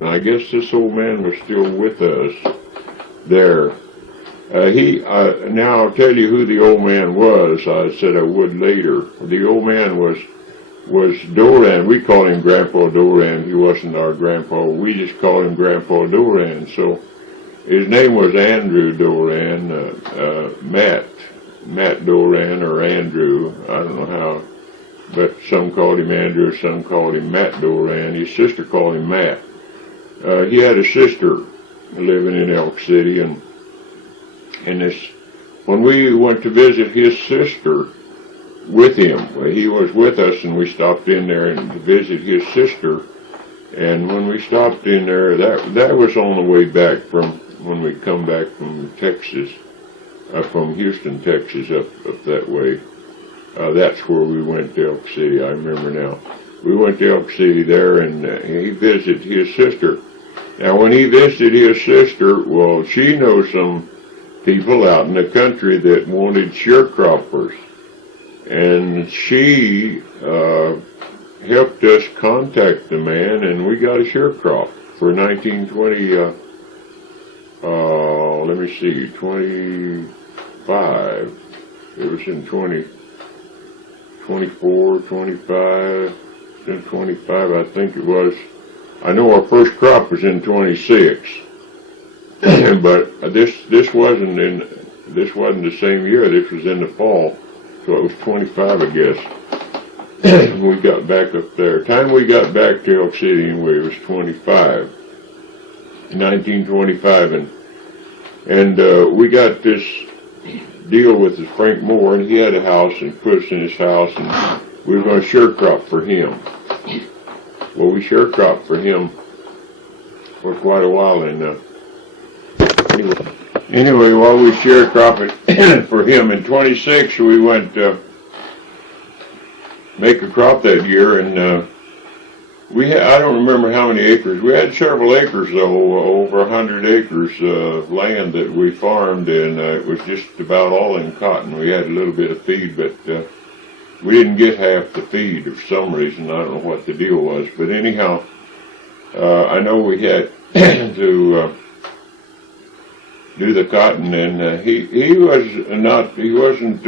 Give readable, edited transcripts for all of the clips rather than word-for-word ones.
And I guess this old man was still with us there. Now I'll tell you who the old man was. I said I would later. The old man was Doran. We called him Grandpa Doran. He wasn't our grandpa. We just called him Grandpa Doran. So his name was Andrew Doran, Matt Doran or Andrew. I don't know how, but some called him Andrew, some called him Matt Doran. His sister called him Matt. He had a sister living in Elk City, and when we went to visit his sister with him, he was with us, and we stopped in there and to visit his sister. And when we stopped in there, that was on the way back from when we come back from Texas, from Houston, Texas, up that way. That's where we went to Elk City. I remember now. We went to Elk City there, and he visited his sister. Now, when he visited his sister, well, she knows some people out in the country that wanted sharecroppers, and she helped us contact the man, and we got a sharecrop for 1920. Let me see, 25. It was in 24, 25, then 25, I think it was. I know our first crop was in 26, but this wasn't the same year. This was in the fall, so it was 25, I guess. We got back up there. Time we got back to Elk City, anyway, it was 25, 1925, and we got this deal with this Frank Moore, and he had a house and put us in his house, and we were going to sharecrop for him. Well, we sharecropped for him for quite a while, and anyway, while we sharecropped for him in 26, we went make a crop that year, and I don't remember how many acres. We had several acres, though, over 100 acres of land that we farmed, and it was just about all in cotton. We had a little bit of feed, but we didn't get half the feed for some reason. I don't know what the deal was, but anyhow, I know we had to do the cotton, and he wasn't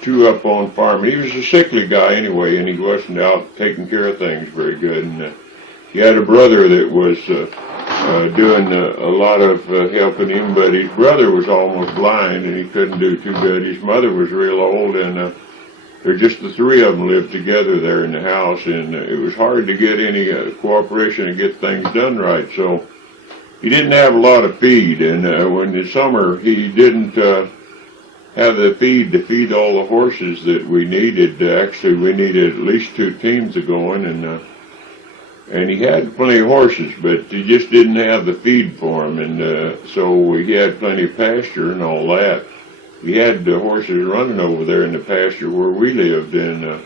too up on farming. He was a sickly guy anyway, and he wasn't out taking care of things very good. And he had a brother that was doing a lot of helping him, but his brother was almost blind, and he couldn't do too good. His mother was real old, and just the three of them lived together there in the house, and it was hard to get any cooperation and get things done right. So he didn't have a lot of feed, and when the summer he didn't have the feed to feed all the horses that we needed. Actually, we needed at least 2 teams of going, and he had plenty of horses, but he just didn't have the feed for them, and so he had plenty of pasture and all that. He had the horses running over there in the pasture where we lived, and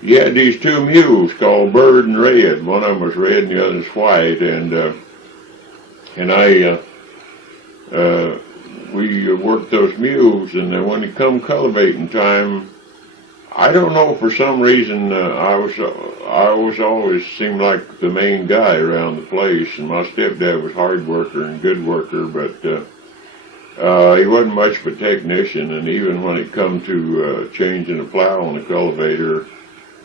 he had these 2 mules called Bird and Red. One of them was red and the other was white, and we worked those mules, and when it come cultivating time, I don't know, for some reason, I was always seemed like the main guy around the place, and my stepdad was a hard worker and good worker, but he wasn't much of a technician, and even when it come to changing a plow on a cultivator,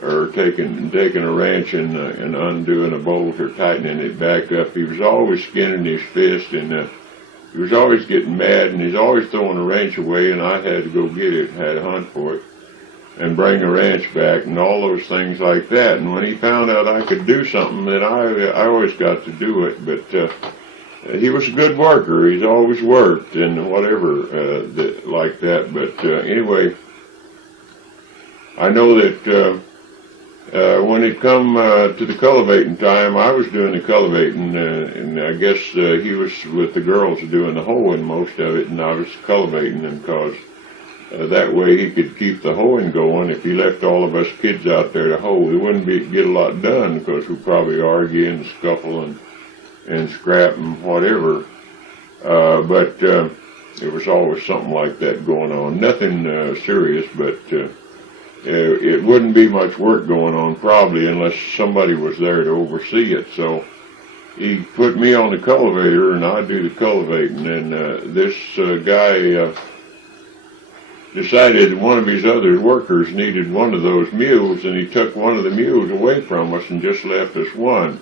or taking a wrench and undoing a bolt or tightening it back up, he was always skinning his fist, and he was always getting mad, and he's always throwing a wrench away, and I had to go get it, had to hunt for it, and bring the wrench back, and all those things like that. And when he found out I could do something, then I always got to do it. But he was a good worker. He's always worked and whatever like that. But anyway, I know that when it come to the cultivating time, I was doing the cultivating, and I guess he was with the girls doing the hoeing most of it, and I was cultivating them, because that way he could keep the hoeing going. If he left all of us kids out there to hoe, we wouldn't get a lot done, because we'd probably argue and scuffle and scrap and whatever. But there was always something like that going on. Nothing serious, but it wouldn't be much work going on probably unless somebody was there to oversee it. So he put me on the cultivator, and I'd do the cultivating. And this guy decided one of his other workers needed one of those mules, and he took one of the mules away from us and just left us one.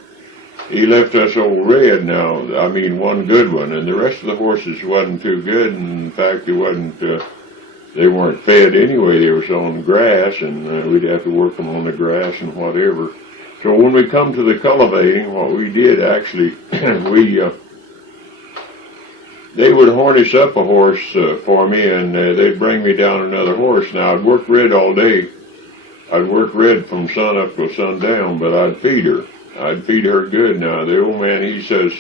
He left us old Red now, I mean one good one, and the rest of the horses wasn't too good. And in fact, it wasn't, they weren't fed anyway. They was on the grass, and we'd have to work them on the grass and whatever. So when we come to the cultivating, what we did actually, they would harness up a horse for me, and they'd bring me down another horse. Now, I'd work Red all day. I'd work Red from sun up till sundown, but I'd feed her. I'd feed her good. Now, the old man, he says,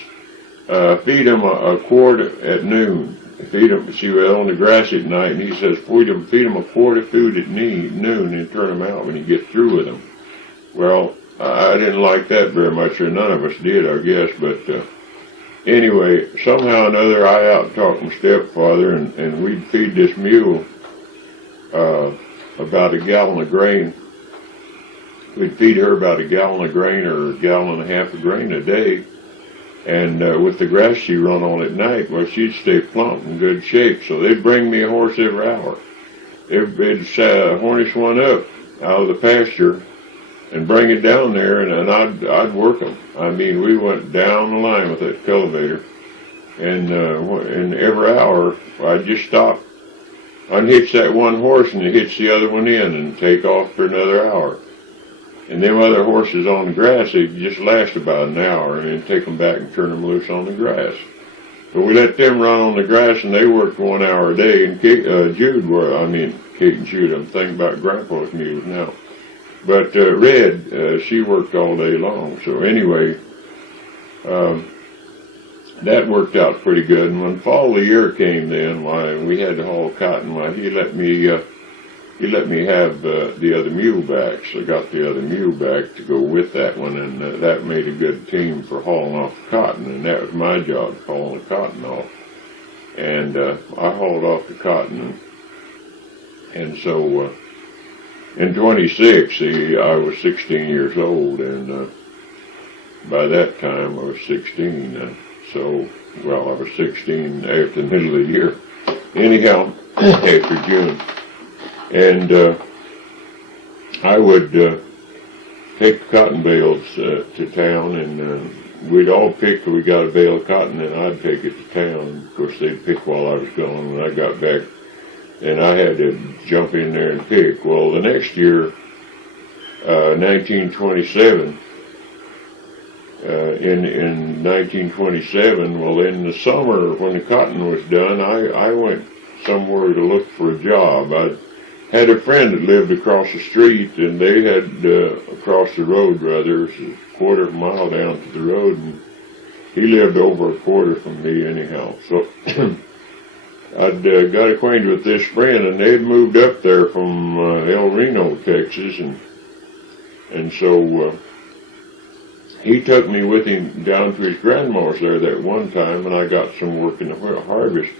feed him a quart at noon. Feed him, she was on the grass at night, and he says, feed him a quart of food at noon and turn him out when you get through with him. Well, I didn't like that very much, or none of us did, I guess, but anyway, somehow or another, I out-talked my stepfather, and we'd feed this mule about a gallon of grain. We'd feed her about a gallon of grain or a gallon and a half of grain a day. And with the grass she run on at night, well, she'd stay plump and good shape. So they'd bring me a horse every hour. They'd harness one up out of the pasture and bring it down there, and I'd work them. I mean, we went down the line with that cultivator. And every hour, I'd just stop, unhitch that one horse and hitch the other one in and take off for another hour. And them other horses on the grass, they'd just last about an hour, and then take them back and turn them loose on the grass. But we let them run on the grass, and they worked 1 hour a day. And Kate and Jude, I'm thinking about Grandpa's mules now. But Red, she worked all day long. So anyway, that worked out pretty good. And when fall of the year came, then why we had to haul cotton. Why he let me have the other mule back. So I got the other mule back to go with that one, and that made a good team for hauling off the cotton. And that was my job, hauling the cotton off. And I hauled off the cotton, and so in 26, I was 16 years old, and by that time I was 16. I was 16 after the middle of the year. Anyhow, after June. And I would take the cotton bales to town, and we'd all pick. We got a bale of cotton, and I'd take it to town. Of course, they'd pick while I was gone. When I got back, and I had to jump in there and pick. Well, the next year, 1927, in 1927, well, in the summer when the cotton was done, I went somewhere to look for a job. I had a friend that lived across the street, and they had across the road, rather, it was a quarter of a mile down to the road, and he lived over a quarter from me anyhow. So I'd got acquainted with this friend, and they'd moved up there from El Reno, Texas, and so he took me with him down to his grandma's there that one time, and I got some work in the harvest.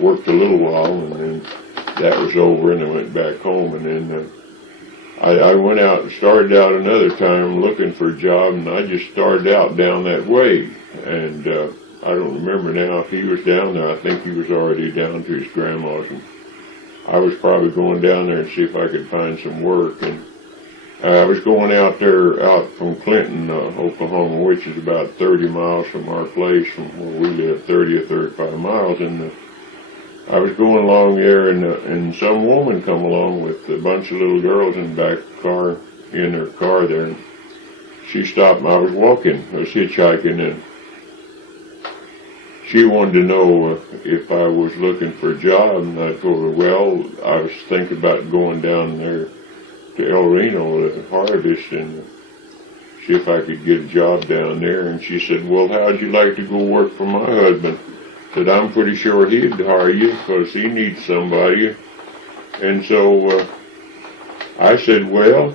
Worked a little while, and then that was over, and I went back home. And then I went out and started out another time looking for a job, and I just started out down that way. And I don't remember now if he was down there. I think he was already down to his grandma's, and I was probably going down there and see if I could find some work. And I was going out from Clinton, Oklahoma, which is about 30 miles from our place, from where we live, 30 or 35 miles. And I was going along there, and some woman come along with a bunch of little girls in the back of the car, in her car there. And she stopped, and I was walking, I was hitchhiking, and she wanted to know if I was looking for a job, and I told her, well, I was thinking about going down there to El Reno to harvest and see if I could get a job down there. And she said, well, how'd you like to go work for my husband? I said, I'm pretty sure he'd hire you because he needs somebody. And so I said, well,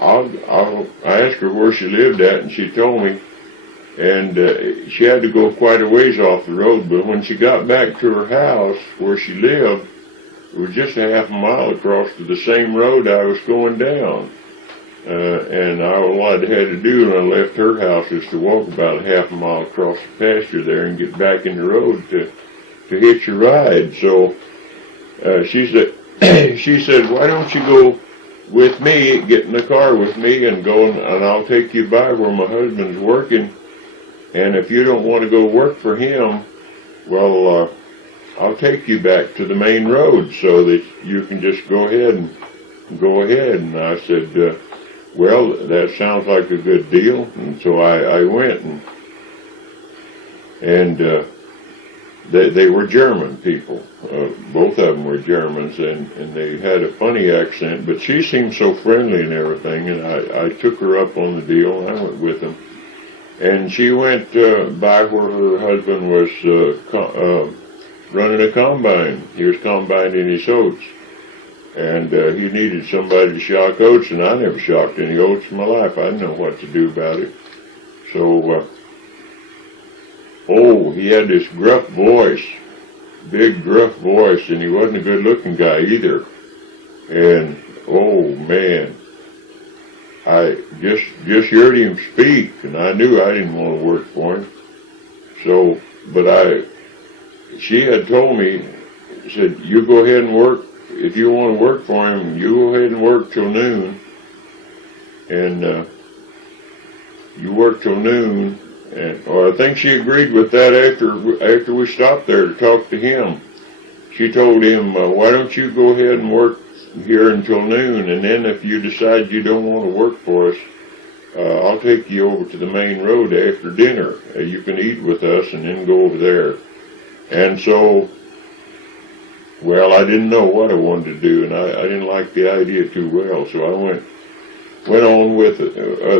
I asked her where she lived at, and she told me. And she had to go quite a ways off the road, but when she got back to her house where she lived, it was just a half a mile across to the same road I was going down. and all I'd had to do when I left her house was to walk about half a mile across the pasture there and get back in the road to hitch a ride. So she said, why don't you go with me, get in the car with me and go and I'll take you by where my husband's working. And if you don't want to go work for him, well, I'll take you back to the main road so that you can just go ahead. And I said, well, that sounds like a good deal. And so I went, and they were German people. Both of them were Germans, and they had a funny accent, but she seemed so friendly and everything, and I took her up on the deal, and I went with them. And she went by where her husband was running a combine. He was combining his oats. And he needed somebody to shock oats, and I never shocked any oats in my life. I didn't know what to do about it. So, he had this gruff voice, big gruff voice, and he wasn't a good-looking guy either. And, oh, man, I just heard him speak, and I knew I didn't want to work for him. So, but she had told me, said, you go ahead and work. If you want to work for him, you go ahead and work till noon. And you work till noon. Or I think she agreed with that after we stopped there to talk to him. She told him, why don't you go ahead and work here until noon, and then if you decide you don't want to work for us, I'll take you over to the main road after dinner. You can eat with us and then go over there. And so, well, I didn't know what I wanted to do, and I didn't like the idea too well, so I went on with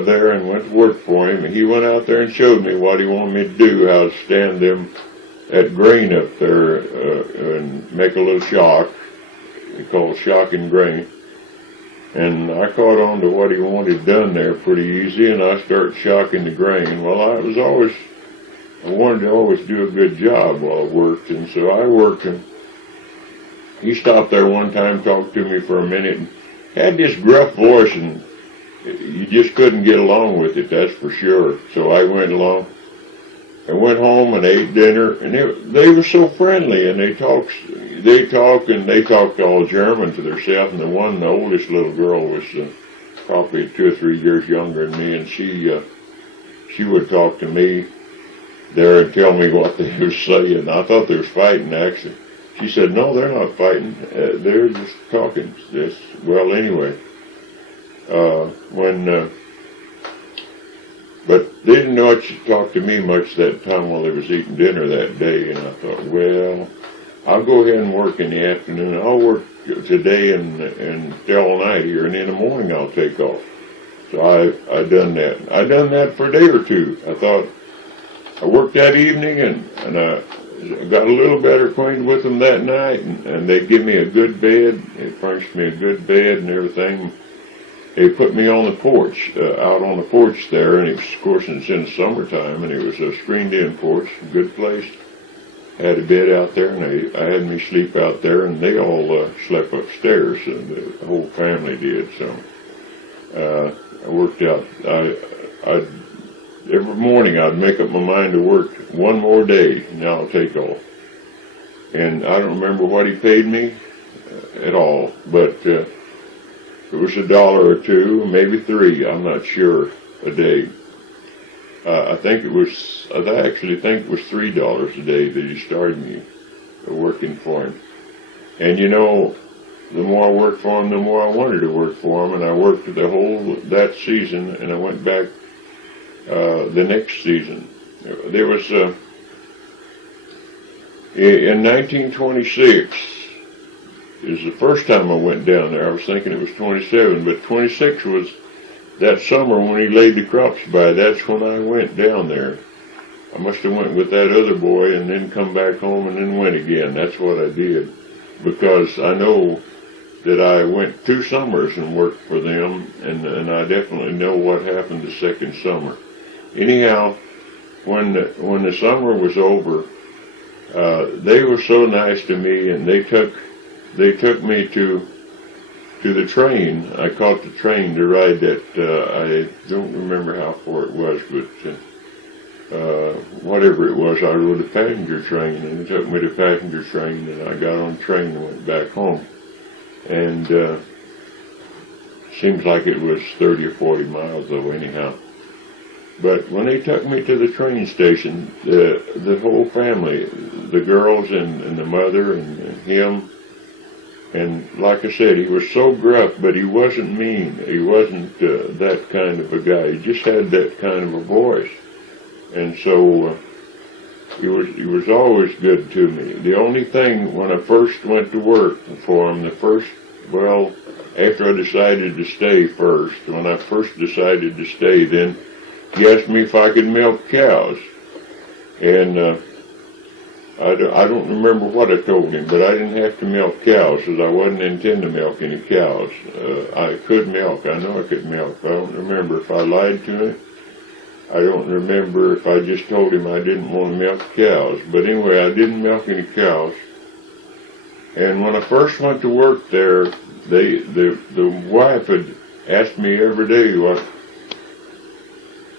there and went to work for him. And he went out there and showed me what he wanted me to do, how to stand them at grain up there and make a little shock. We call it shocking grain. And I caught on to what he wanted done there pretty easy, and I started shocking the grain. Well, I wanted to always do a good job while I worked, and so I worked, and he stopped there one time, talked to me for a minute, and had this gruff voice, and you just couldn't get along with it, that's for sure. So I went along. I went home and ate dinner, and they were so friendly, and they talked all German to themselves, and the oldest little girl was probably 2 or 3 years younger than me, and she would talk to me there and tell me what they were saying. I thought they was fighting, actually. She said, no, they're not fighting. They're just talking. Well, anyway, but they didn't know to talk to me much that time while they was eating dinner that day, and I thought, well, I'll go ahead and work in the afternoon. I'll work today and all night here, and in the morning I'll take off. So I done that. I done that for a day or two. I thought, I worked that evening, and I got a little better acquainted with them that night, and they give me a good bed. They furnished me a good bed and everything. They put me on the porch, out on the porch there, and it was, of course, it's in the summertime, and it was a screened-in porch, a good place. Had a bed out there, and I had me sleep out there, and they all slept upstairs, and the whole family did. So I worked out. Every morning I'd make up my mind to work one more day, and then I'll take off. And I don't remember what he paid me at all, but it was $1 or $2, maybe $3, I'm not sure, a day. I actually think it was $3 a day that he started me working for him. And you know, the more I worked for him, the more I wanted to work for him, and I worked that season, and I went back the next season. There was, in 1926, is the first time I went down there. I was thinking it was 27, but 26 was that summer when he laid the crops by. That's when I went down there. I must have went with that other boy and then come back home and then went again. That's what I did, because I know that I went 2 summers and worked for them, and I definitely know what happened the second summer. Anyhow, when the summer was over, they were so nice to me, and they took me to to the train. I caught the train to ride that, I don't remember how far it was, but whatever it was, I rode a passenger train, and it took me to passenger train, and I got on the train and went back home. And seems like it was 30 or 40 miles though, anyhow. But when they took me to the train station, the whole family, the girls and the mother and him, and like I said, he was so gruff, but he wasn't mean. He wasn't that kind of a guy. He just had that kind of a voice. And so he was always good to me. The only thing, when I first went to work for him, after I decided to stay first, when I first decided to stay, then he asked me if I could milk cows. And I don't remember what I told him, but I didn't have to milk cows because I wasn't intending to milk any cows. I could milk. I know I could milk. I don't remember if I lied to him. I don't remember if I just told him I didn't want to milk cows. But anyway, I didn't milk any cows. And when I first went to work there, the wife had asked me every day what.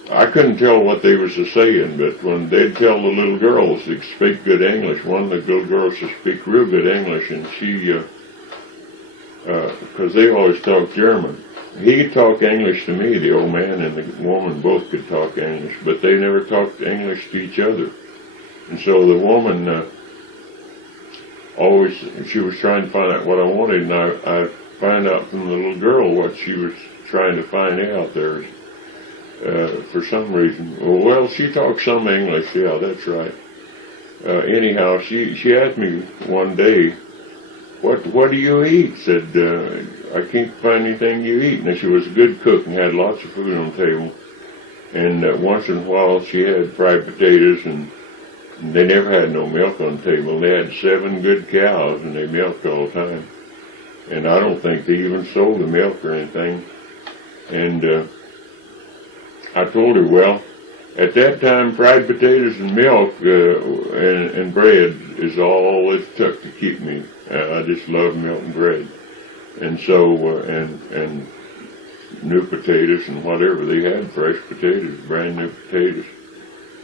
I couldn't tell what they was saying, but when they'd tell the little girls to speak good English, one of the little girls to speak real good English, and she, because they always talk German. He could talk English to me, the old man and the woman both could talk English, but they never talked English to each other. And so the woman she was trying to find out what I wanted, and I find out from the little girl what she was trying to find out there. For some reason. Well, she talks some English, yeah, that's right. Anyhow, she asked me one day, what do you eat? Said, I can't find anything you eat. And she was a good cook and had lots of food on the table. And once in a while she had fried potatoes, and they never had no milk on the table. They had 7 good cows, and they milked all the time. And I don't think they even sold the milk or anything. And I told her, well, at that time, fried potatoes and milk and bread is all it took to keep me. I just love milk and bread. And so, and new potatoes and whatever. They had fresh potatoes, brand new potatoes.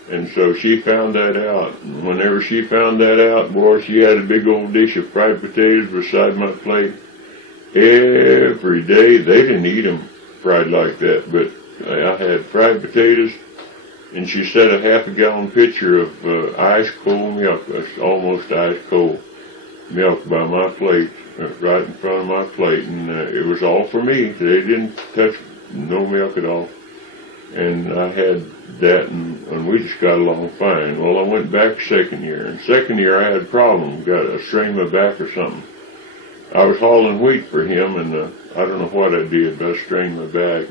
And so she found that out. And whenever she found that out, boy, she had a big old dish of fried potatoes beside my plate every day. They didn't eat them fried like that, but I had fried potatoes, and she set a half-a-gallon pitcher of ice-cold milk, almost ice-cold milk by my plate, right in front of my plate, and it was all for me. They didn't touch no milk at all. And I had that, and we just got along fine. Well, I went back second year, and second year I had a problem, got a strain in my back or something. I was hauling wheat for him, and I don't know what I did, but I strained my back,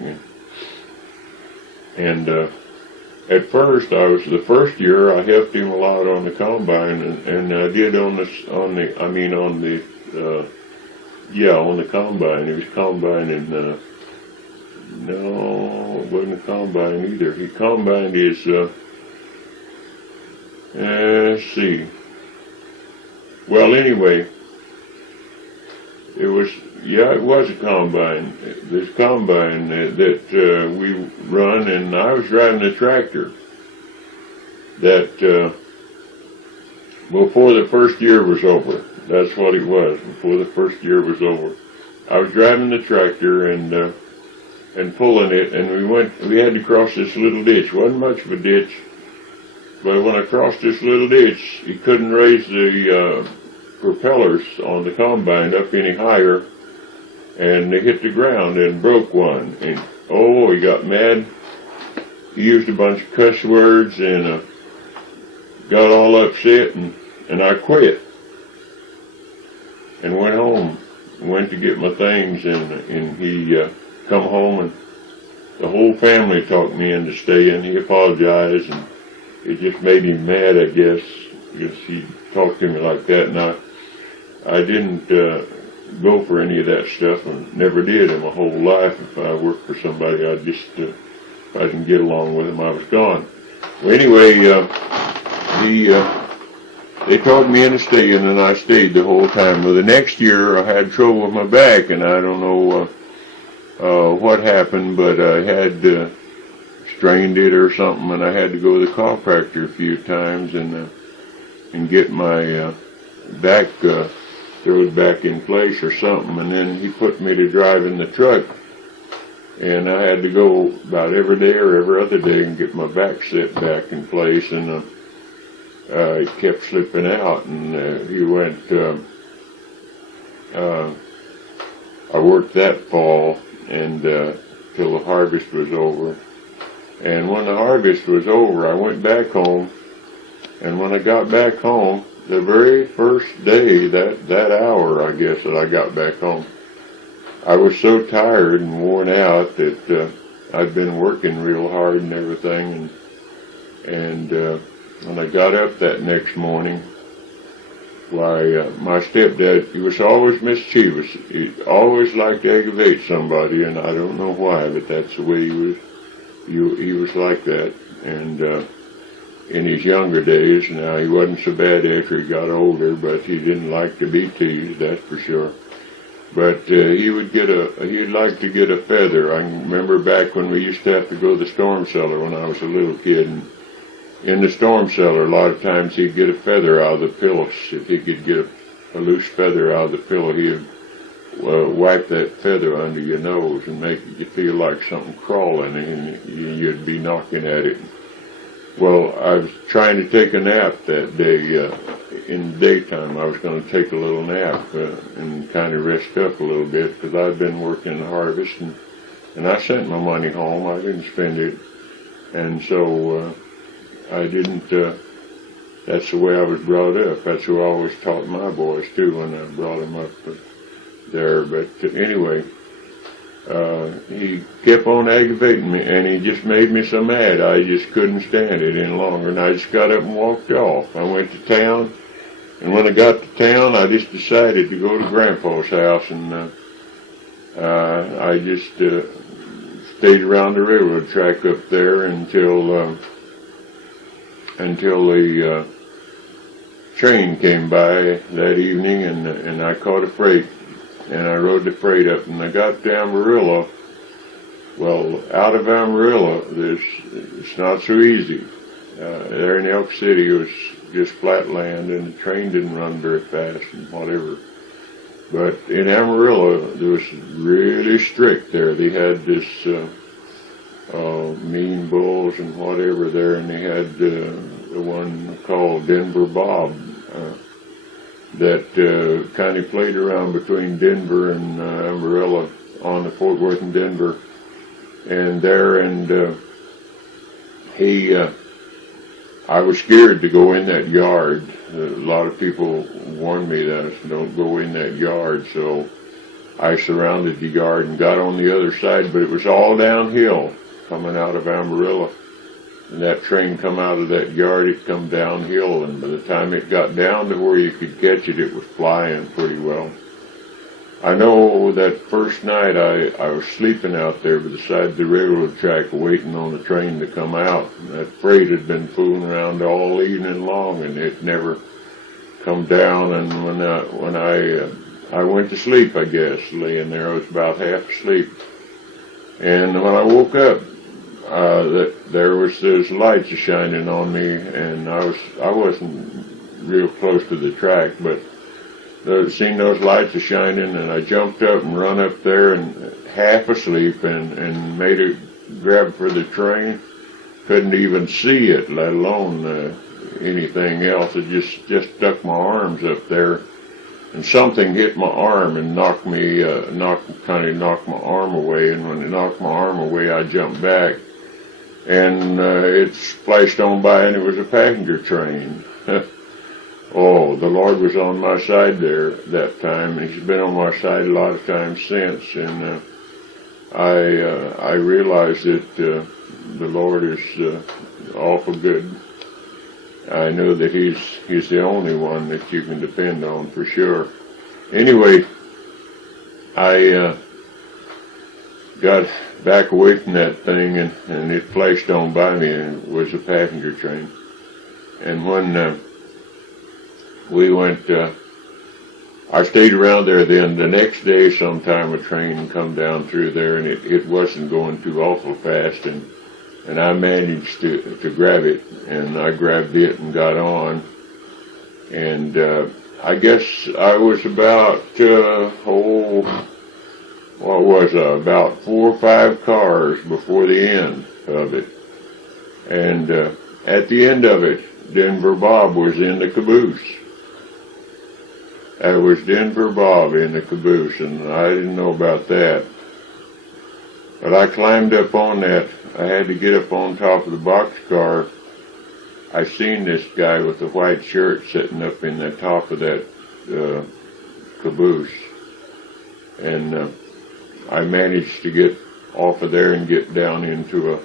and at first, the first year, I helped him a lot on the combine, and I did on the combine. He was combining, no, it wasn't a combine either. He combined his, let's see. Well, anyway, it was a combine. This combine that we run, and I was driving a tractor that before the first year was over. That's what it was, before the first year was over. I was driving the tractor and pulling it, and we had to cross this little ditch. It wasn't much of a ditch, but when I crossed this little ditch, he couldn't raise the propellers on the combine up any higher, and they hit the ground and broke one. And he got mad. He used a bunch of cuss words and got all upset, and I quit and went home. Went to get my things, and he come home, and the whole family talked me into staying. He apologized, and it just made him mad, I guess, because he talked to me like that, and I didn't go for any of that stuff, and never did in my whole life. If I worked for somebody, if I didn't get along with them, I was gone. Well, anyway, they talked me into staying, and I stayed the whole time. Well, the next year I had trouble with my back, and I don't know what happened, but I had strained it or something, and I had to go to the chiropractor a few times and get my back throwed back in place or something. And then he put me to driving the truck, and I had to go about every day or every other day and get my back set back in place, and it kept slipping out. And he went. I worked that fall and till the harvest was over. And when the harvest was over, I went back home. And when I got back home, the very first day, that hour, I guess, that I got back home, I was so tired and worn out that I'd been working real hard and everything. And when I got up that next morning, why, my stepdad, he was always mischievous. He always liked to aggravate somebody, and I don't know why, but that's the way he was. He was like that. And in his younger days, now he wasn't so bad after he got older, but he didn't like to be teased, that's for sure. But he'd like to get a feather. I remember back when we used to have to go to the storm cellar when I was a little kid, and in the storm cellar, a lot of times he'd get a feather out of the pillows. If he could get a loose feather out of the pillow, he'd wipe that feather under your nose and make you feel like something crawling, and you'd be knocking at it. Well, I was trying to take a nap that day. In the daytime, I was going to take a little nap and kind of rest up a little bit, because I'd been working the harvest, and I sent my money home. I didn't spend it, and so I didn't. That's the way I was brought up. That's what I always taught my boys too when I brought them up there. But anyway, he kept on aggravating me, and he just made me so mad. I just couldn't stand it any longer, and I just got up and walked off. I went to town, and when I got to town, I just decided to go to Grandpa's house, and I just stayed around the railroad track up there until the train came by that evening, and I caught a freight, and I rode the freight up, and I got to Amarillo. Well, out of Amarillo, it's not so easy. There in Elk City, it was just flat land, and the train didn't run very fast and whatever. But in Amarillo, it was really strict there. They had this mean bulls and whatever there, and they had the one called Denver Bob that kind of played around between Denver and Amarillo on the Fort Worth and Denver, and there, and I was scared to go in that yard. A lot of people warned me that don't go in that yard, so I surrounded the yard and got on the other side, but it was all downhill coming out of Amarillo. And that train come out of that yard, it come downhill, and by the time it got down to where you could catch it, it was flying pretty well. I know that first night I was sleeping out there beside the railroad track waiting on the train to come out. And that freight had been fooling around all evening long, and it never come down. And when I went to sleep, I guess, laying there, I was about half asleep. And when I woke up, there was those lights shining on me, and I wasn't real close to the track, but seen those lights shining, and I jumped up and run up there, and half asleep, and made a grab for the train. Couldn't even see it, let alone anything else. It just stuck my arms up there, and something hit my arm and knocked my arm away. And when it knocked my arm away, I jumped back, and it splashed on by, and it was a passenger train. Oh, the Lord was on my side there that time, and He's been on my side a lot of times since. And I realized that the Lord is awful good. I know that He's the only one that you can depend on for sure. Anyway, I got back away from that thing, and it flashed on by me, and it was a passenger train. And when we went, I stayed around there. Then the next day sometime a train come down through there, and it wasn't going too awful fast, and I managed to grab it, and I grabbed it and got on, and I guess I was about, about 4 or 5 cars before the end of it. And at the end of it, Denver Bob was in the caboose. That was Denver Bob in the caboose, and I didn't know about that. But I climbed up on that. I had to get up on top of the boxcar. I seen this guy with the white shirt sitting up in the top of that caboose. And I managed to get off of there and get down into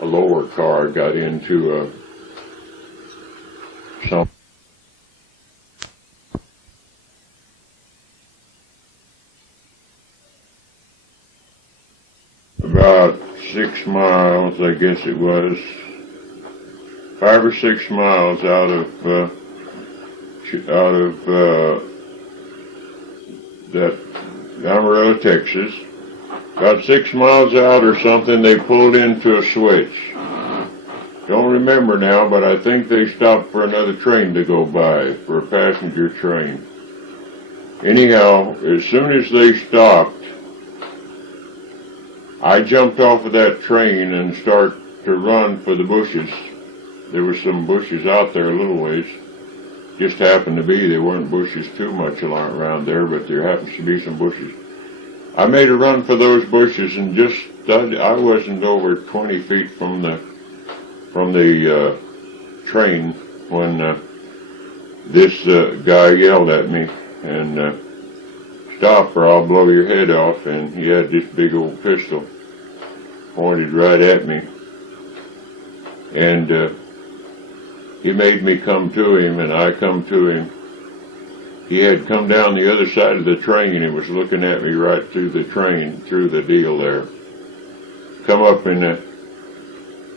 a lower car. Got into some about 6 miles, I guess it was, 5 or 6 miles out of that Amarillo, Texas. About 6 miles out or something, they pulled into a switch. Don't remember now, but I think they stopped for another train to go by, for a passenger train. Anyhow, as soon as they stopped, I jumped off of that train and started to run for the bushes. There were some bushes out there a little ways. Just happened to be, there weren't bushes too much around there, but there happens to be some bushes. I made a run for those bushes, and I wasn't over 20 feet from the train when this guy yelled at me, and stop or I'll blow your head off, and he had this big old pistol pointed right at me, and he made me come to him, and I come to him. He had come down the other side of the train and was looking at me right through the train, through the deal there. Come up and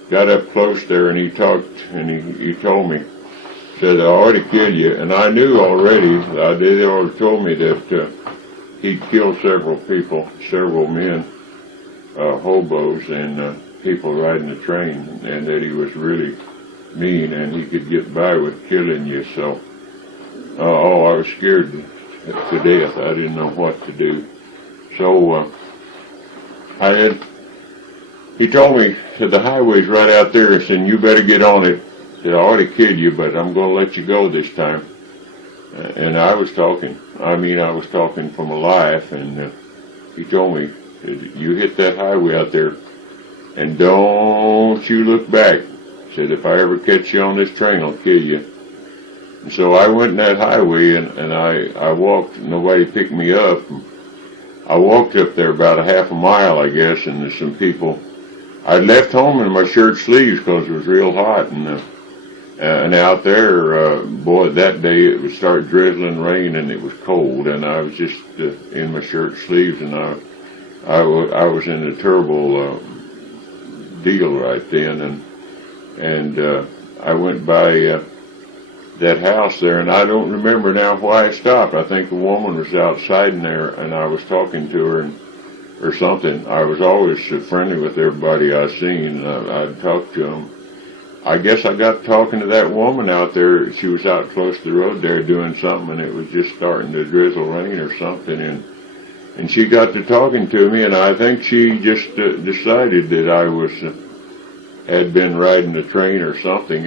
got up close there, and he talked, and he told me, said, I ought to kill you. And I knew already, they already told me that he'd killed several people, several men, hobos and people riding the train, and that he was really mean and he could get by with killing you. So, I was scared to death. I didn't know what to do. So, he told me, said, the highway's right out there, and said, you better get on it. Said, I ought to kill you, but I'm going to let you go this time. And I was talking from a life, and he told me, said, you hit that highway out there, and don't you look back. Said, if I ever catch you on this train, I'll kill you. And so I went in that highway, and I walked. Nobody picked me up. I walked up there about a half a mile, I guess, and there's some people. I'd left home in my shirt sleeves because it was real hot, and out there, boy, that day it would start drizzling rain, and it was cold, and I was just in my shirt sleeves, and I was in a terrible deal right then, and I went by that house there, and I don't remember now why I stopped. I think a woman was outside in there, and I was talking to her or something. I was always friendly with everybody I seen, and I'd talk to them. I guess I got talking to that woman out there. She was out close to the road there doing something, and it was just starting to drizzle rain or something, and she got to talking to me, and I think she just decided that I had been riding the train or something,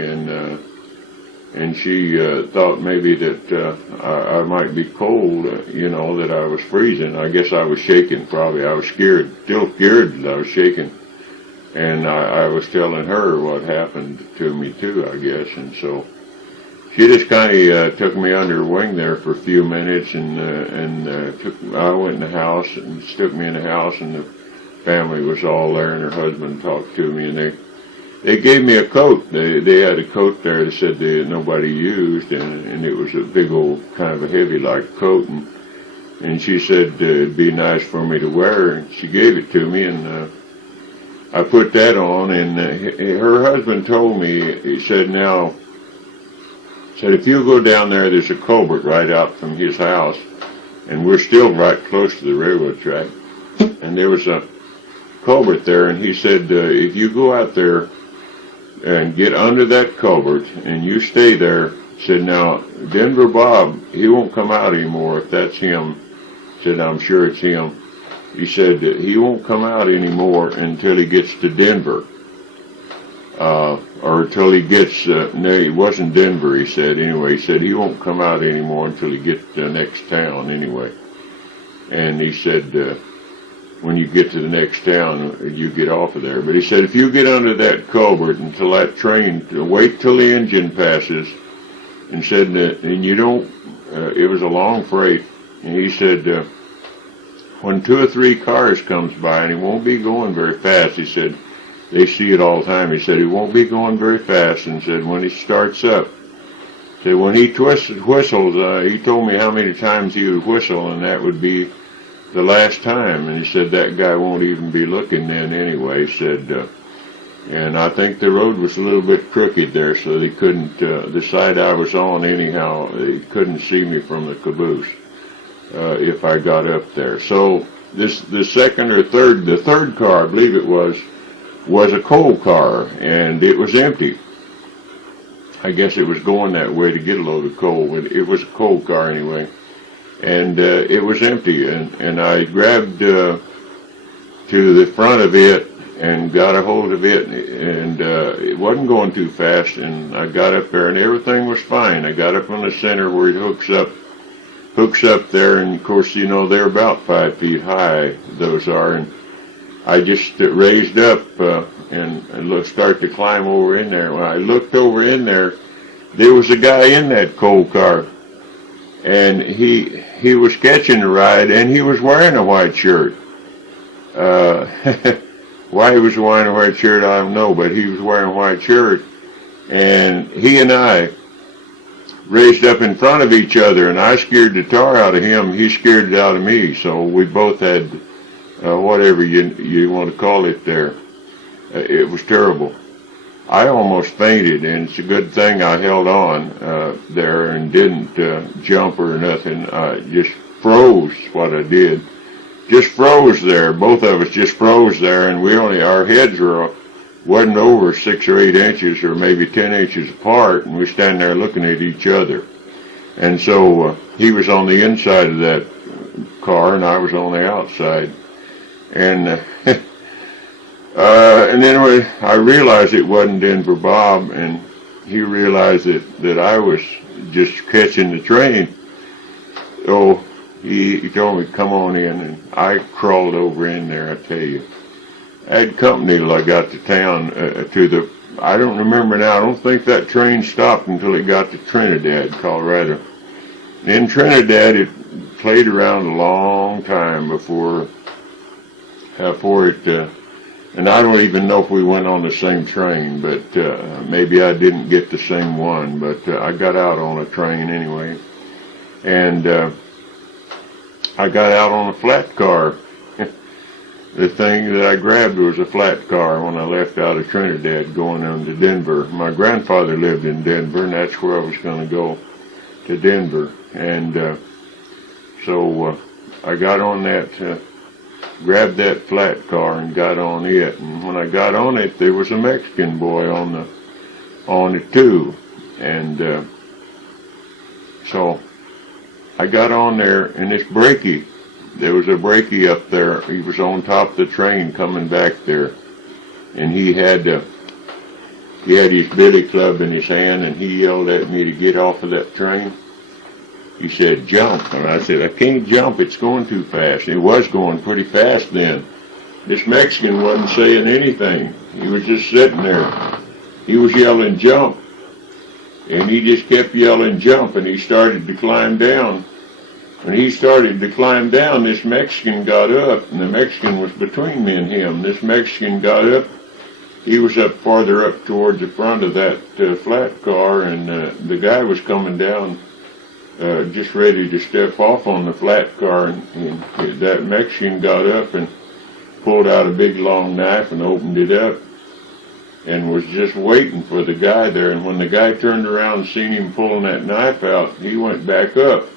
and she thought maybe that I might be cold, that I was freezing. I guess I was shaking probably. I was scared, still scared that I was shaking. And I was telling her what happened to me too, I guess. And so she just kind of took me under her wing there for a few minutes, and I went in the house and took me in the house, and the family was all there, and her husband talked to me, and they gave me a coat. They had a coat there that said nobody used, and it was a big old kind of a heavy like coat, and she said it'd be nice for me to wear, and she gave it to me, and I put that on, and her husband told me, he said, now, Said, if you go down there, there's a culvert right out from his house, and we're still right close to the railroad track. And there was a culvert there, and he said, if you go out there and get under that culvert, and you stay there, said, now, Denver Bob, he won't come out anymore if that's him. Said, I'm sure it's him. He said, he won't come out anymore until he gets to Denver. Or until he gets, no, it wasn't Denver, he said, anyway. He said he won't come out anymore until he gets to the next town, anyway. And he said, when you get to the next town, you get off of there. But he said, if you get under that culvert until that train, wait till the engine passes, and said, and you don't, it was a long freight, and he said, when 2 or 3 cars comes by, and he won't be going very fast, he said, they see it all the time. He said he won't be going very fast, and said when he starts up, said when he whistles, he told me how many times he would whistle, and that would be the last time. And he said that guy won't even be looking then anyway. He said, and I think the road was a little bit crooked there, so they couldn't, the side I was on anyhow, they couldn't see me from the caboose if I got up there. So the third car, I believe it was a coal car, and it was empty. I guess it was going that way to get a load of coal, but it was a coal car anyway. And it was empty, and I grabbed to the front of it and got a hold of it, and it wasn't going too fast, and I got up there, and everything was fine. I got up on the center where it hooks up there, and of course, you know, they're about 5 feet high, those are, and I just raised up and started to climb over in there. When I looked over in there was a guy in that coal car, and he was catching the ride, and he was wearing a white shirt. Why he was wearing a white shirt, I don't know, but he was wearing a white shirt, and he and I raised up in front of each other, and I scared the tar out of him, he scared it out of me, so we both had whatever you want to call it there. It was terrible. I almost fainted, and it's a good thing I held on there and didn't jump or nothing. I just froze what I did. Just froze there. Both of us just froze there, and our heads wasn't over 6 or 8 inches or maybe 10 inches apart, and we stand there looking at each other. And so he was on the inside of that car, and I was on the outside. And and then I realized it wasn't Denver Bob, and he realized that I was just catching the train. So he told me, come on in, and I crawled over in there, I tell you. I had company till I got to town, I don't remember now, I don't think that train stopped until it got to Trinidad, Colorado. In Trinidad, it played around a long time before it, and I don't even know if we went on the same train, but maybe I didn't get the same one, but I got out on a train anyway, and I got out on a flat car. The thing that I grabbed was a flat car when I left out of Trinidad going on to Denver. My grandfather lived in Denver, and that's where I was going to go, to Denver, and so I got on that, grabbed that flat car and got on it, and when I got on it, there was a Mexican boy on it too, and so I got on there, and this brakie, there was a brakie up there. He was on top of the train coming back there, and he had his billy club in his hand, and he yelled at me to get off of that train. He said, jump. And I said, I can't jump. It's going too fast. It was going pretty fast then. This Mexican wasn't saying anything. He was just sitting there. He was yelling, jump. And he just kept yelling, jump. And he started to climb down. When he started to climb down, this Mexican got up. And the Mexican was between me and him. This Mexican got up. He was up farther up towards the front of that flat car. And the guy was coming down, just ready to step off on the flat car, and that Mexican got up and pulled out a big long knife and opened it up and was just waiting for the guy there. And when the guy turned around and seen him pulling that knife out, he went back up.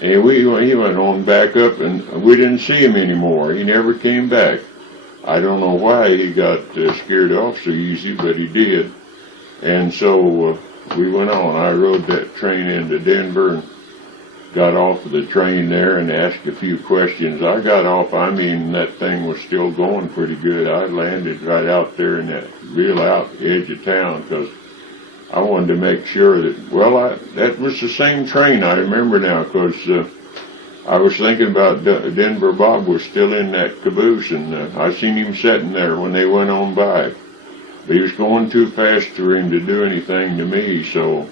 And he went on back up, and we didn't see him anymore. He never came back. I don't know why he got scared off so easy, but he did. And so we went on. I rode that train into Denver and got off of the train there and asked a few questions. I got off, I mean, that thing was still going pretty good. I landed right out there in that real out edge of town because I wanted to make sure that, well, that was the same train, I remember now, because I was thinking about Denver Bob was still in that caboose, and I seen him sitting there when they went on by. But he was going too fast for him to do anything to me, so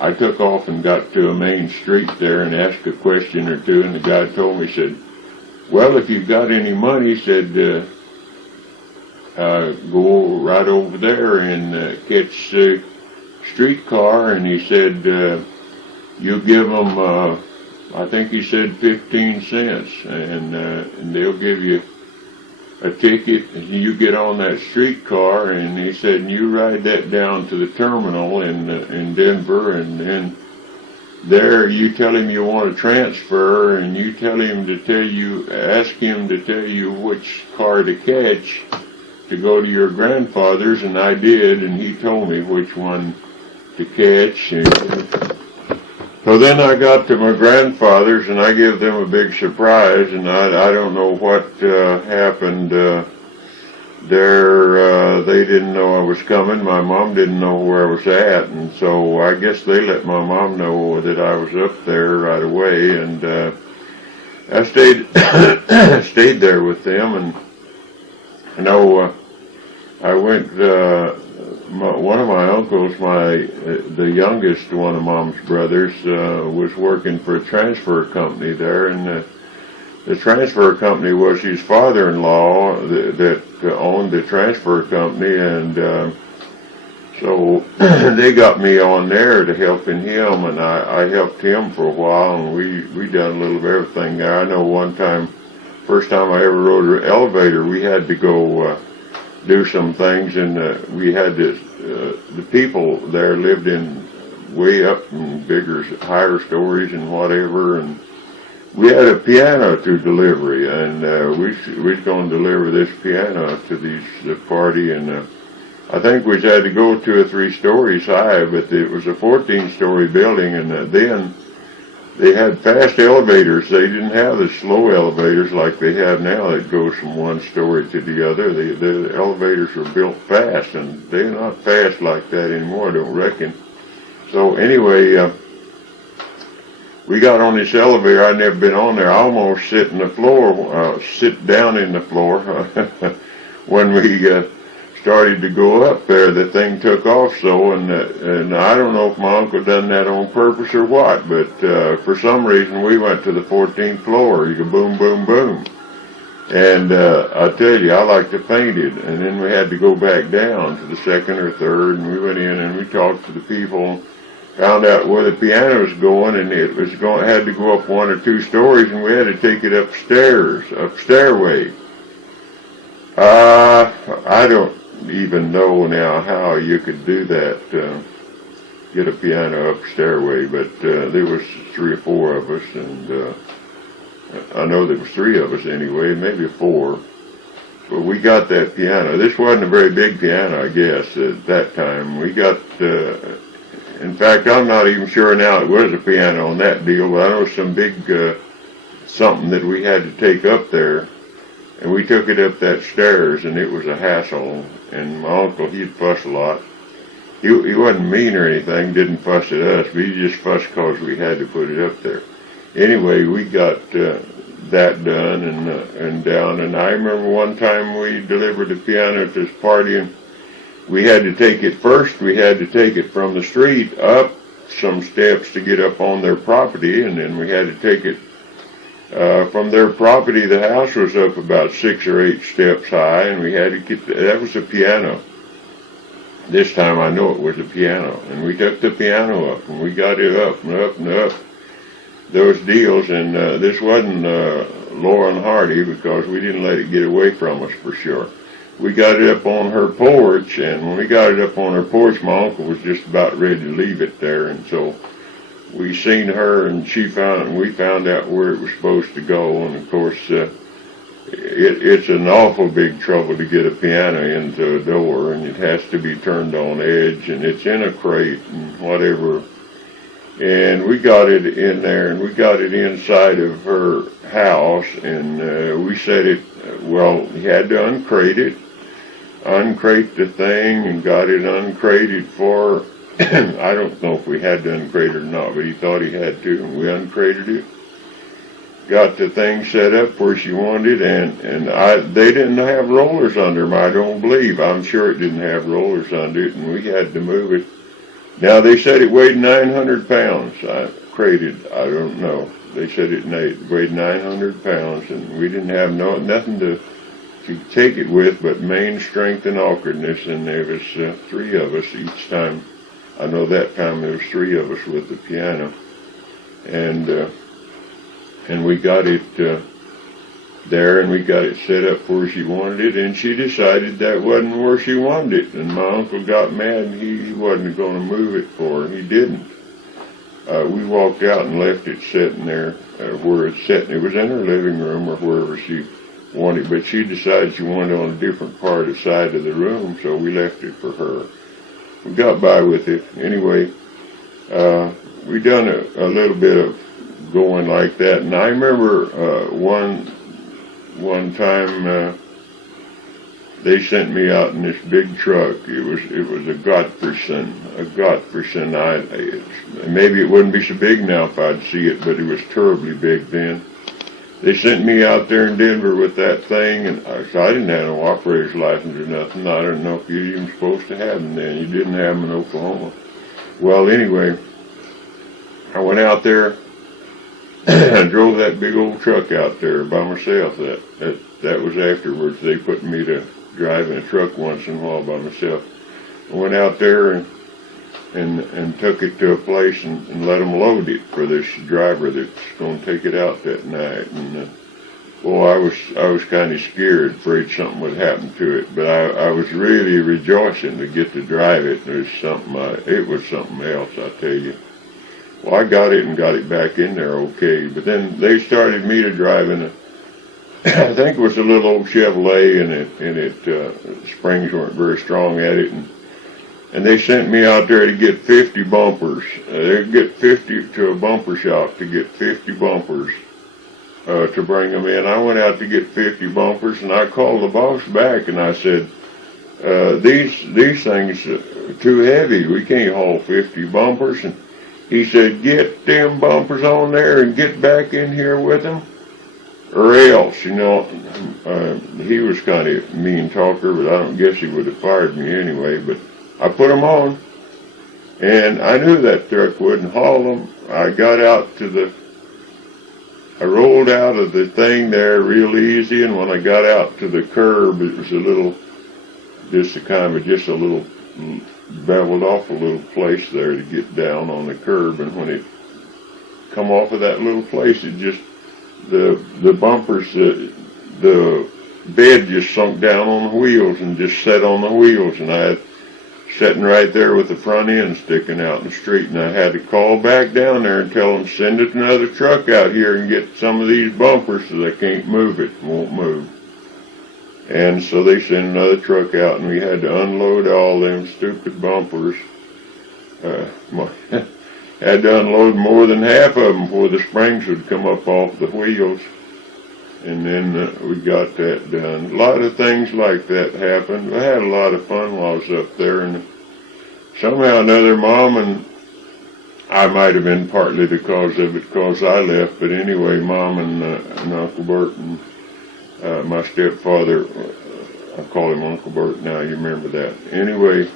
I took off and got to a main street there and asked a question or two, and the guy told me, he said, well, if you've got any money, he said, go right over there and catch a streetcar, and he said, you give them, I think he said 15 cents, and they'll give you a ticket, and you get on that streetcar, and he said, and you ride that down to the terminal in Denver, and then there you tell him you want to transfer, and you tell him to tell you, ask him to tell you which car to catch to go to your grandfather's, and I did, and he told me which one to catch. So then I got to my grandfather's, and I gave them a big surprise, and I don't know what happened there. They didn't know I was coming. My mom didn't know where I was at, and so I guess they let my mom know that I was up there right away, and I stayed stayed there with them, and you know, I went. One of my uncles, the youngest one of Mom's brothers, was working for a transfer company there, and the transfer company was his father-in-law that owned the transfer company, and so they got me on there to helping him, and I helped him for a while, and we done a little of everything there. I know one time, first time I ever rode an elevator, we had to go do some things, and we had to, the people there lived in way up in bigger, higher stories and whatever, and we had a piano to delivery, and we was going to deliver this piano to the party, and I think we had to go 2 or 3 stories high, but it was a 14-story building, and then they had fast elevators. They didn't have the slow elevators like they have now that goes from one story to the other. The elevators were built fast, and they're not fast like that anymore, I don't reckon. So anyway, we got on this elevator. I'd never been on there. I almost sit down in the floor when we started to go up there. The thing took off so, and I don't know if my uncle done that on purpose or what, but for some reason we went to the 14th floor. You go boom, boom, boom, and I tell you, I like to fainted. And then we had to go back down to the 2nd or 3rd, and we went in and we talked to the people, found out where the piano was going, and it was had to go up 1 or 2 stories, and we had to take it upstairs, up stairway. I don't even know now how you could do that, get a piano up stairway, but there was 3 or 4 of us, and I know there was 3 of us anyway, maybe 4. But we got that piano. This wasn't a very big piano, I guess, at that time. We got, in fact, I'm not even sure now it was a piano on that deal, but I know some big something that we had to take up there. And we took it up that stairs, and it was a hassle. And my uncle, he'd fuss a lot. He wasn't mean or anything, didn't fuss at us, but he just fussed because we had to put it up there. Anyway, we got that done and down. And I remember one time we delivered a piano to this party, and we had to take it first. We had to take it from the street up some steps to get up on their property, and then we had to take it from their property. The house was up about 6 or 8 steps high, and we had to get, that was a piano. This time I know it was a piano, and we took the piano up, and we got it up and up and up those deals, and this wasn't Laurel and Hardy, because we didn't let it get away from us for sure. we got it up on her porch, and when we got it up on her porch, my uncle was just about ready to leave it there, and so we seen her, and we found out where it was supposed to go, and of course, it's an awful big trouble to get a piano into a door, and it has to be turned on edge, and it's in a crate and whatever. And we got it in there, and we got it inside of her house, and we set it, well, he had to uncrate the thing, and got it uncrated for, I don't know if we had to uncrate it or not, but he thought he had to, and we uncrated it. Got the thing set up where she wanted, and they didn't have rollers under them, I don't believe. I'm sure it didn't have rollers under it, and we had to move it. Now, they said it weighed 900 pounds. I don't know. They said it weighed 900 pounds, and we didn't have nothing to take it with but main strength and awkwardness, and there was 3 of us each time. I know that time there was 3 of us with the piano, and we got it there, and we got it set up where she wanted it, and she decided that wasn't where she wanted it, and my uncle got mad, and he wasn't going to move it for her. He didn't. We walked out and left it sitting there where it's sitting. It was in her living room or wherever she wanted, but she decided she wanted it on a different part of the side of the room, so we left it for her. We got by with it. Anyway, we done a little bit of going like that, and I remember one time they sent me out in this big truck. It was a Gottfriedson. Maybe it wouldn't be so big now if I'd see it, but it was terribly big then. They sent me out there in Denver with that thing, and I didn't have no operator's license or nothing. I don't know if you were even supposed to have them then. You didn't have them in Oklahoma. Well, anyway, I went out there. I drove that big old truck out there by myself. That was afterwards. They put me to drive in a truck once in a while by myself. I went out there and took it to a place and let them load it for this driver that's going to take it out that night. And I was kind of scared, afraid something would happen to it. But I was really rejoicing to get to drive it. It was something else, I tell you. Well, I got it and got it back in there okay, but then they started me to drive in I think it was a little old Chevrolet, and springs weren't very strong at it, and they sent me out there to get 50 bumpers. They'd get 50 to a bumper shop to get 50 bumpers to bring them in. I went out to get 50 bumpers, and I called the boss back, and I said, these things are too heavy. We can't haul 50 bumpers. And he said, get them bumpers on there and get back in here with them, or else, he was kind of mean talker, but I don't guess he would have fired me anyway. But I put them on, and I knew that truck wouldn't haul them. I rolled out of the thing there real easy, and when I got out to the curb, it was just a little beveled off a little place there to get down on the curb, and when it come off of that little place, it just the bumpers, the bed just sunk down on the wheels and just set on the wheels, and I had sitting right there with the front end sticking out in the street, and I had to call back down there and tell them, send it another truck out here and get some of these bumpers so they can't move it, won't move. And so they sent another truck out, and we had to unload all them stupid bumpers. Had to unload more than half of them before the springs would come up off the wheels. And then we got that done. A lot of things like that happened. I had a lot of fun while I was up there, and somehow or another, Mom and I might have been partly the cause of it, because I left. But anyway, Mom and Uncle Bert and my stepfather, I call him Uncle Bert now, you remember that. Anyway,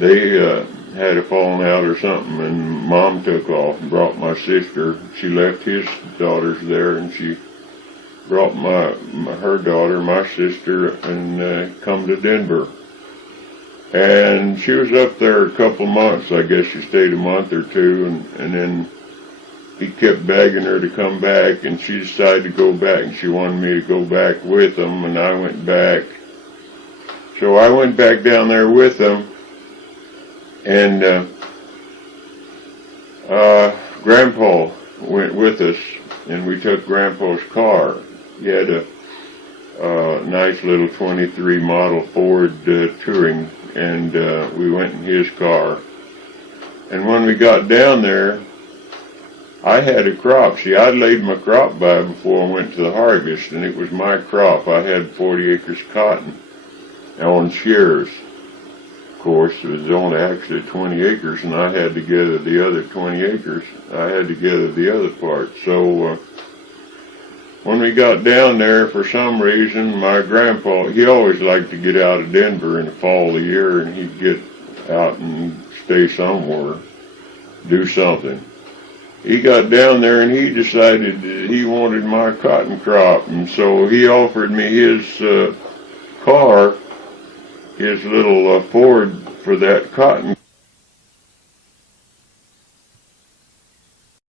they had a falling out or something, and Mom took off and brought my sister. She left his daughters there, and she brought her daughter, my sister, and come to Denver. And she was up there a couple months. I guess she stayed a month or two, and then he kept begging her to come back, and she decided to go back, and she wanted me to go back with him, and I went back. So I went back down there with him, and Grandpa went with us, and we took Grandpa's car. He had a nice little 23 model Ford Touring, and we went in his car. And when we got down there, I had a crop. See, I'd laid my crop by before I went to the harvest, and it was my crop. I had 40 acres of cotton on shears. Of course, it was only actually 20 acres, and I had to gather the other 20 acres. I had to gather the other part. So when we got down there, for some reason, my grandpa, he always liked to get out of Denver in the fall of the year, and he'd get out and stay somewhere, do something. He got down there and he decided that he wanted my cotton crop, and so he offered me his car, his little Ford, for that cotton